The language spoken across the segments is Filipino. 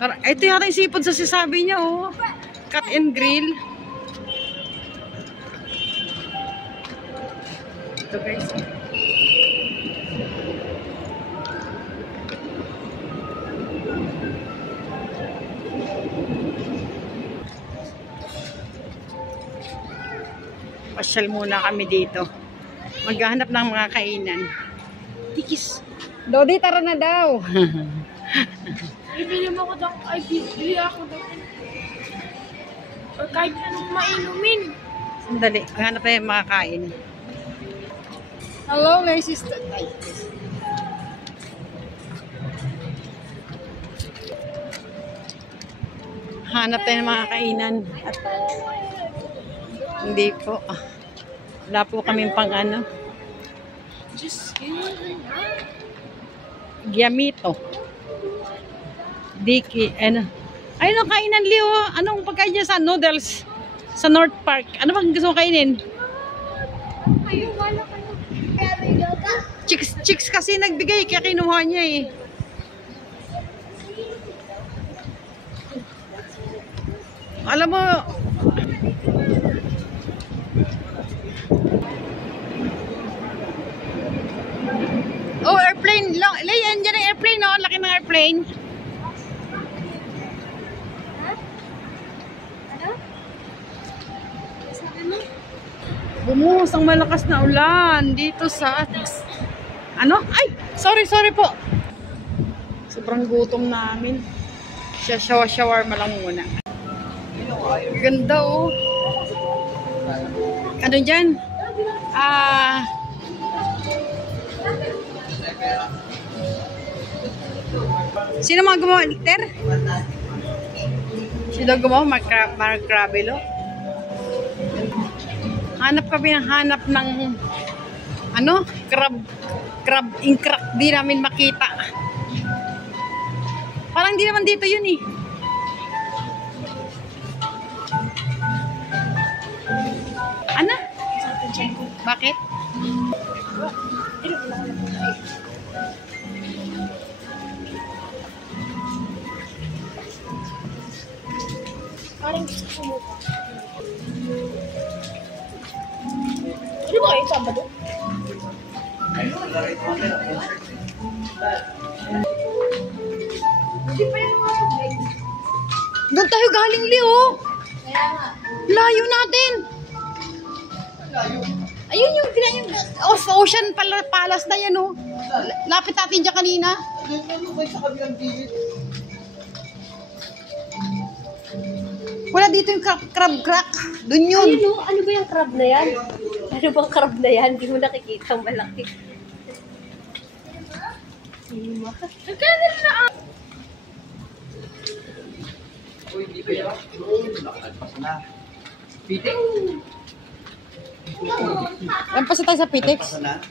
Ito yata yung sipod sa sinasabi niya, oh. Cut and grill. Ito guys. Pasyal muna kami dito. Maghahanap ng mga kainan. Tikis. Dodi, tara na daw. Bibili mo ko daw. Ay, bibili ako daw. Or kahit anong mainumin. Sandali. Maghanap tayo mga kain. Hello, my sister. Ay. Hanap tayo ng mga kainan. At hindi po. Wala po kaming pang ano. Just Giamito. Diki. Ano? Ayun ang kainan, Leo. Anong pagkain niya sa noodles? Sa North Park. Ano bang gusto mong kainin? Ayun, wala kayo. Chicks kasi nagbigay. Kaya kinuha niya eh. Alam mo, oh, airplane. Lay, andyan ang airplane, no? Laki ng airplane. Ano? Sabi mo? Bumuhos ang malakas na ulan dito sa... Ano? Ay! Sorry po. Sobrang gutom namin. Shawarma lang muna. Ganda, oh. Ano dyan? Sino mga gumawa? Liter? Sino gumawa? Mark Crabelo? Hanap ng ano? Crab crack. Di namin makita. Parang di naman dito yun eh. Ano? Bakit? Parang gusto ko mukha. Ano ba kayo? Sabado? Hindi pa yung mga tubig. Doon tayo galing, Leo. Kaya nga. Layo natin. Ayun yung Ocean Palace na yan, oh. Lapit natin dyan kanina. Wala dito yung crab crack. Doon yun. Ano ba yung crab na yan? Ano bang crab na yan? Hindi mo nakikita ang malaki. Nagkano na ako? Uy, hindi ba yan? Nakalagpas na. Pitik? Lampas na tayo sa Pitex. Nagpas na?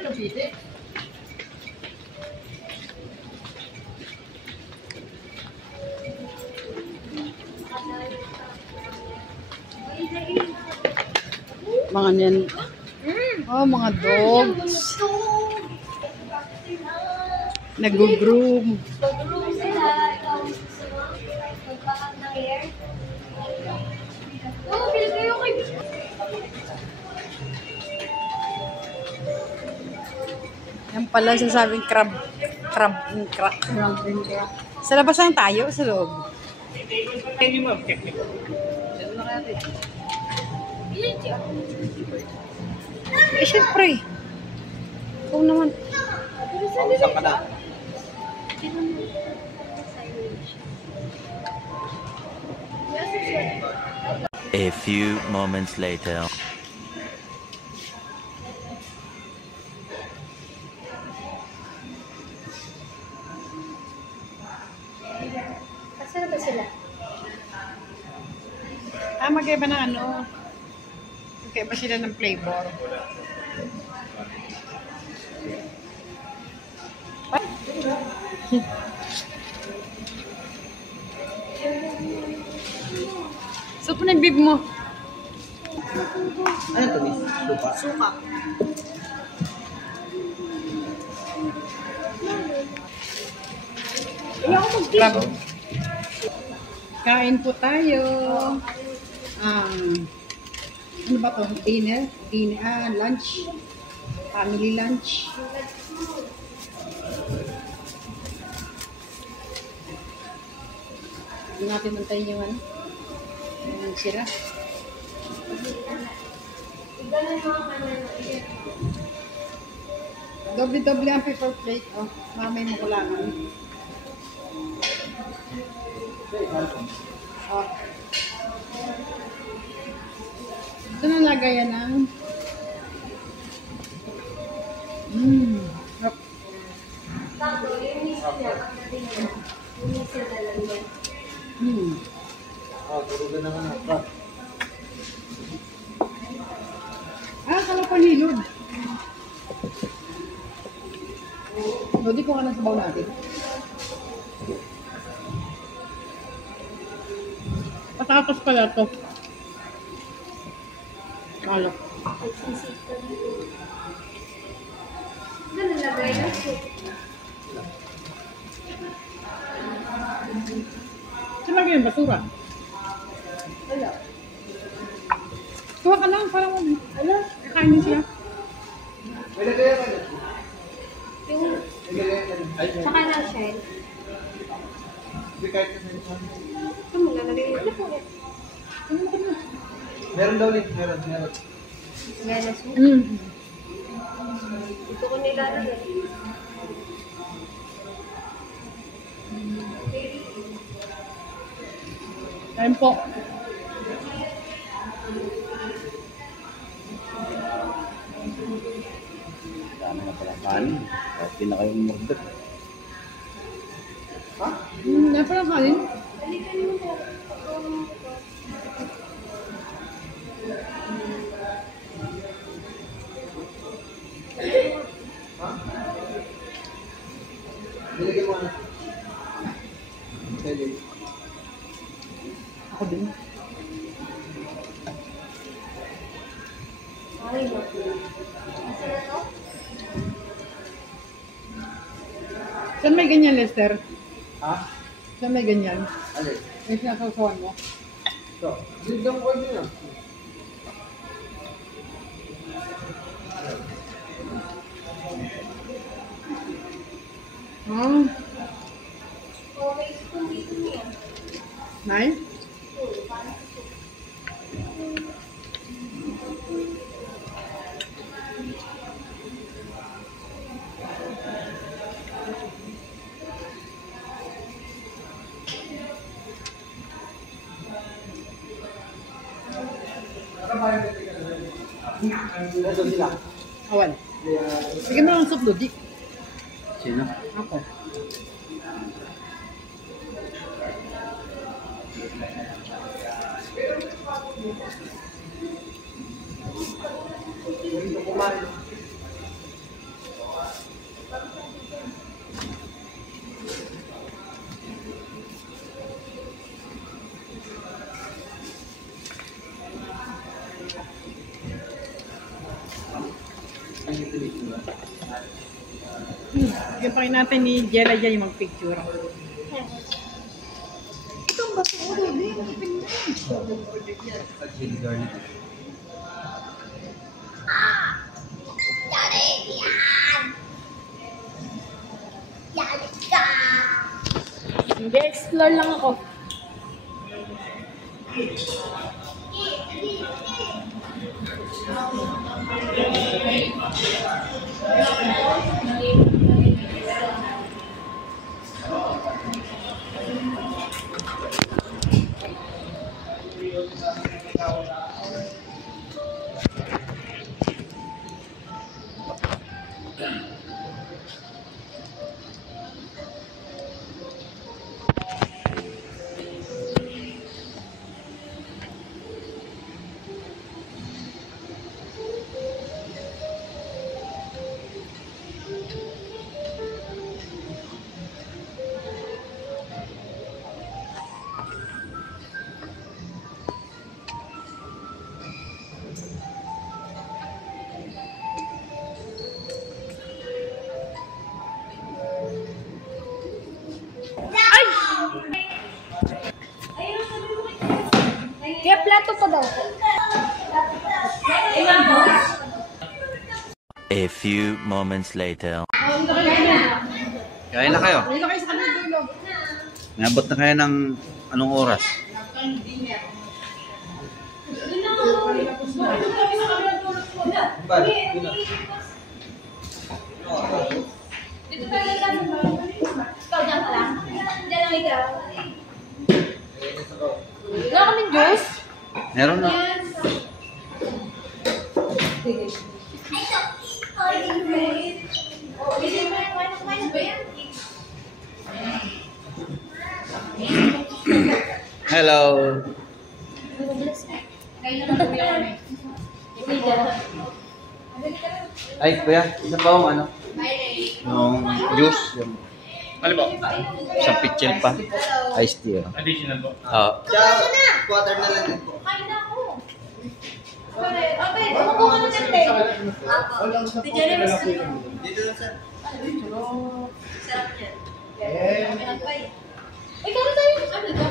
Ano pitik? Mga yan. Oh, mga dogs. Nag-groom. Pag-room sila, ikaw magpahag ng hair. Oo, pili kayo kay... Yan pala sasabing crab and crack. Sa labas lang tayo, sa loob. Eh, syempre. Ikaw naman. Pausap ka na. A few moments later. Saan ba sila? Magkaiba ng ano. Magkaiba sila ng flavor. So, po ng bib mo. Ano ito, Miss? Lupa? Suka. Ayoko mag-tip. Crab. Kain po tayo. Ano ba to? Dinner? Lunch. Family lunch. Hindi natin mantayin yung ano. Yung sira. Doble-doble ang paper plate. Oh, mamay mo kulangan. Oh. Ito na lagayan ng Hop. Turugan na nga. Kala ko nilod. Di ko ka ng sabaw natin. Patatas pala to. Malak. Saan lagi yung basura? Wala. Kuha ka lang, parang ano, kakain din siya. May lagay ka na. Yung saka ng shell. Hindi kahit na sa Ito mo lalagay. Ano po ulit? Meron daw ulit. Meron. Ganas mo. Ito ko nilalagay. Kain po. Dami na pala kanin. Okay na kayong murder. Ha? Yan pala kanin. Halika mo po. Ha? Nilagay mo na. Sige. Ako din. Ay, no. Isa na to? Saan may ganyan, Lester? Ha? Saan may ganyan? Alin? May sinasawasan mo? Ito. Dito ko din ah. Okay, kung dito niya. Nay? Ito sila. Awan. Sige mo lang sa Lodi. Sino? Ako. Dito kumain. Yung pakin natin ni Jella dyan yung mag-picture. Itong baso ko, baby. Chili garlic. Hindi, explore lang ako. pa daw po. A few moments later. Kain na kayo. Nabot na kayo ng anong oras? Dito tayo lang. Ikaw dyan ka lang. Dyan lang ikaw. Wala kaming juice? Meron na. Hello. Ay, kuya, isa pa akong ano? Yung juice. Yung Ano po? isang pitchel pa. Iced tea. Additional po. Oo. Quarter na lang din po. Kain na ako. Okay, umupo ka na dyan, te. Di dyan rin, mas Dito lang sir. sarap yan. Ay, kaya tayo. Ano ito?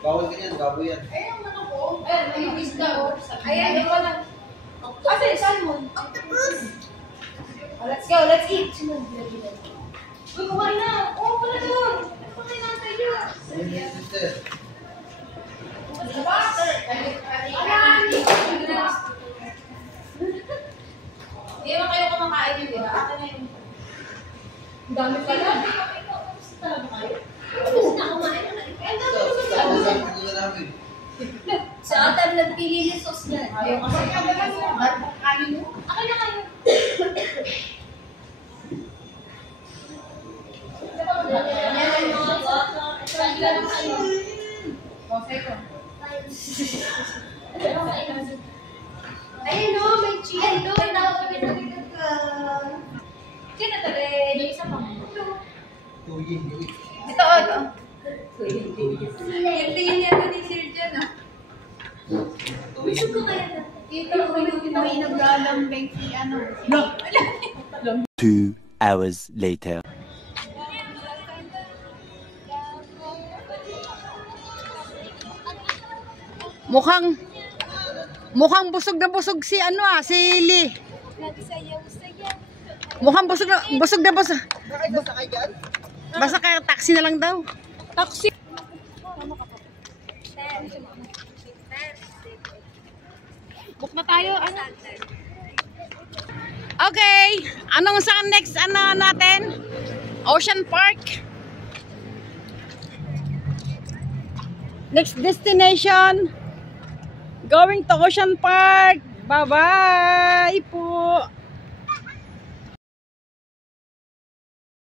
Bawal ganyan, baboy yan. Ayun, ano po? Ayun, may isda, oh. Ayan, ito na. Ate, salmon. Octopus. Let's go, let's eat. Uy, kumain na. Oo, pala doon. Kumain na tayo. Sister. Hindi naman kayo kumakain yun, di ba? Ate na yun. Ang dami pala. Tapos na kumain na. Ang dami ko sa Sa atin nagpili ng sauce yan. Ayaw kasi. Kanin mo? Akin na kayo. Ayun no, may chili doon. Sino to rin? Yung isa pa. Ito, ito. Yung tingin niya ni Sir Jan, ah. Gusto ko kaya na. Dito, may naglalambing si ano. 2 hours later. Mukhang busog na busog si ano si Lee. Mukhang busog na busog. Basta kaya taxi na lang daw. Taxi. Book na tayo. Ano? Okay, anong sa next natin? Ocean Park. Next destination, going to Ocean Park. Bye-bye po.